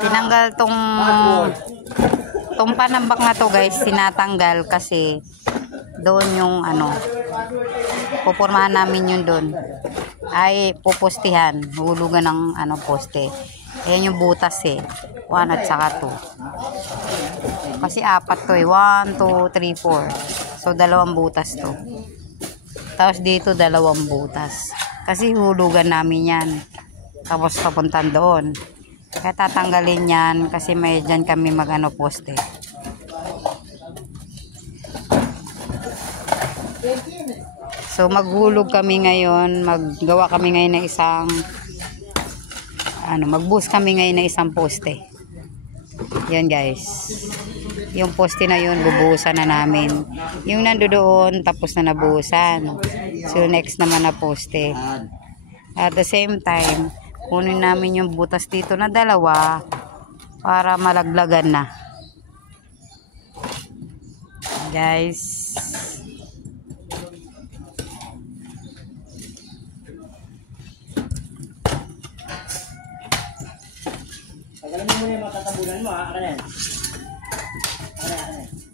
Tinanggal tong panambak na to guys, tinatanggal kasi doon yung ano, pupurmahan namin yun doon. Ay pupustihan, hulugan ng ano poste. Ayan yung butas eh. 1 at saka 2. Kasi 4 to eh. 1, 2, 3, 4. So 2 butas to. Tapos dito 2 butas. Kasi hulugan namin yan. Tapos papuntan doon. Kaya tatanggalin yan kasi may dyan kami mag-ano poste. So maghulog kami ngayon, maggawa kami ngayon ng isang magbuhos kami ngayon ng isang poste. Yan guys. Yung poste na yun bubuhusan na namin. Yung nandoon tapos na nabuhusan. So next naman na poste. At the same time, kunin namin yung butas dito na 2 para malaglagan na. Guys. Pagalan mo muna yung mga tatambunan mo ha. Akalan. Akalan.